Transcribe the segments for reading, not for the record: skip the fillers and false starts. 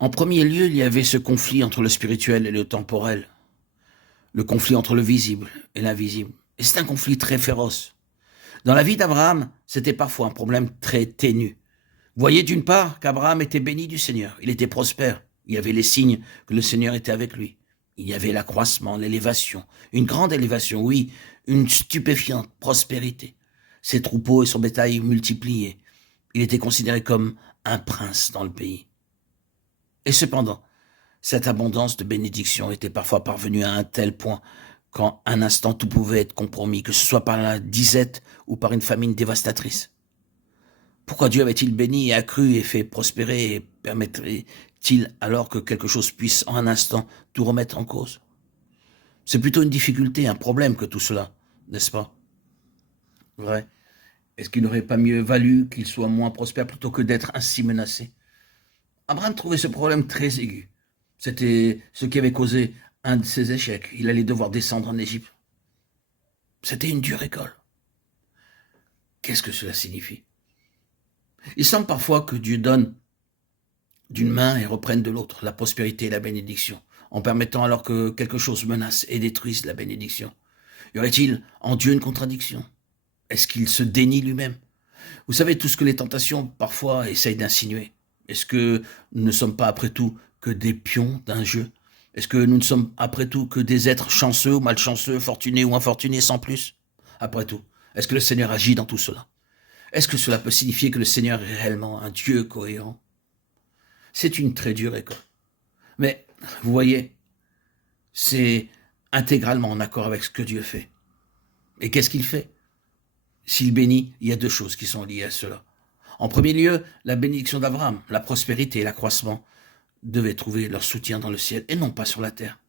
En premier lieu, il y avait ce conflit entre le spirituel et le temporel, le conflit entre le visible et l'invisible. Et c'est un conflit très féroce. Dans la vie d'Abraham, c'était parfois un problème très ténu. Voyez d'une part qu'Abraham était béni du Seigneur, il était prospère, il y avait les signes que le Seigneur était avec lui. Il y avait l'accroissement, l'élévation, une grande élévation, oui, une stupéfiante prospérité. Ses troupeaux et son bétail multipliés. Il était considéré comme un prince dans le pays. Et cependant, cette abondance de bénédictions était parfois parvenue à un tel point qu'en un instant tout pouvait être compromis, que ce soit par la disette ou par une famine dévastatrice. Pourquoi Dieu avait-il béni et accru et fait prospérer et permettrait-il alors que quelque chose puisse en un instant tout remettre en cause? C'est plutôt une difficulté, un problème que tout cela, n'est-ce pas? Vrai. Est-ce qu'il n'aurait pas mieux valu qu'il soit moins prospère plutôt que d'être ainsi menacé? Abraham trouvait ce problème très aigu. C'était ce qui avait causé un de ses échecs. Il allait devoir descendre en Égypte. C'était une dure école. Qu'est-ce que cela signifie? Il semble parfois que Dieu donne d'une main et reprenne de l'autre la prospérité et la bénédiction, en permettant alors que quelque chose menace et détruise la bénédiction. Y aurait-il en Dieu une contradiction? Est-ce qu'il se dénie lui-même? Vous savez tout ce que les tentations parfois essayent d'insinuer. Est-ce que nous ne sommes pas après tout que des pions d'un jeu? Est-ce que nous ne sommes après tout que des êtres chanceux ou malchanceux, fortunés ou infortunés sans plus? Après tout, est-ce que le Seigneur agit dans tout cela? Est-ce que cela peut signifier que le Seigneur est réellement un Dieu cohérent? C'est une très dure école. Mais, vous voyez, c'est intégralement en accord avec ce que Dieu fait. Et qu'est-ce qu'il fait? S'il bénit, il y a deux choses qui sont liées à cela. En premier lieu, la bénédiction d'Abraham, la prospérité et l'accroissement devaient trouver leur soutien dans le ciel et non pas sur la terre.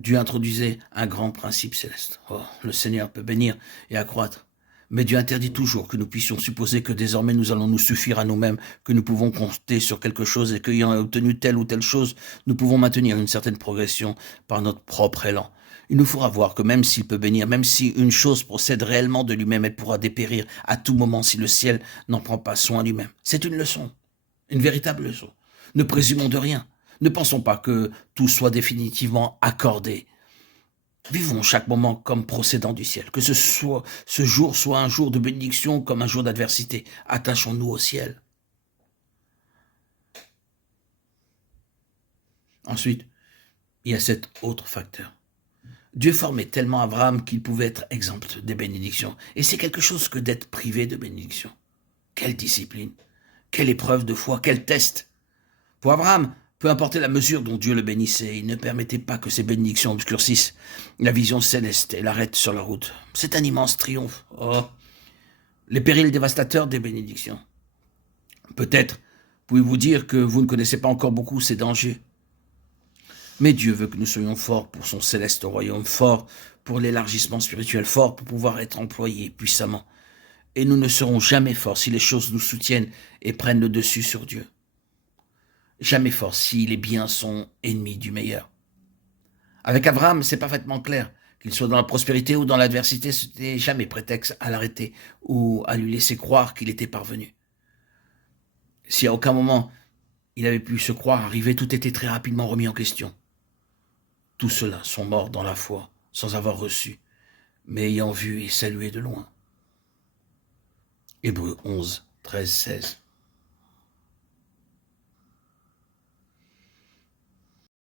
Dieu introduisait un grand principe céleste. Oh, le Seigneur peut bénir et accroître. Mais Dieu interdit toujours que nous puissions supposer que désormais nous allons nous suffire à nous-mêmes, que nous pouvons compter sur quelque chose et qu'ayant obtenu telle ou telle chose, nous pouvons maintenir une certaine progression par notre propre élan. Il nous faudra voir que même s'il peut bénir, même si une chose procède réellement de lui-même, elle pourra dépérir à tout moment si le ciel n'en prend pas soin lui-même. C'est une leçon, une véritable leçon. Ne présumons de rien. Ne pensons pas que tout soit définitivement accordé. Vivons chaque moment comme procédant du ciel, que ce jour soit un jour de bénédiction comme un jour d'adversité. Attachons-nous au ciel. Ensuite, il y a cet autre facteur. Dieu formait tellement Abraham qu'il pouvait être exempt des bénédictions. Et c'est quelque chose que d'être privé de bénédictions. Quelle discipline, quelle épreuve de foi, quel test. Pour Abraham, peu importe la mesure dont Dieu le bénissait, il ne permettait pas que ses bénédictions obscurcissent la vision céleste et l'arrêtent sur la route. C'est un immense triomphe. Oh, les périls dévastateurs des bénédictions. Peut-être pouvez-vous dire que vous ne connaissez pas encore beaucoup ces dangers. Mais Dieu veut que nous soyons forts pour son céleste royaume, forts pour l'élargissement spirituel, forts pour pouvoir être employés puissamment. Et nous ne serons jamais forts si les choses nous soutiennent et prennent le dessus sur Dieu. Jamais forts si les biens sont ennemis du meilleur. Avec Abraham, c'est parfaitement clair. Qu'il soit dans la prospérité ou dans l'adversité, ce n'était jamais prétexte à l'arrêter ou à lui laisser croire qu'il était parvenu. Si à aucun moment il avait pu se croire arrivé, tout était très rapidement remis en question. Tous ceux-là sont morts dans la foi, sans avoir reçu, mais ayant vu et salué de loin. Hébreux 11, 13, 16.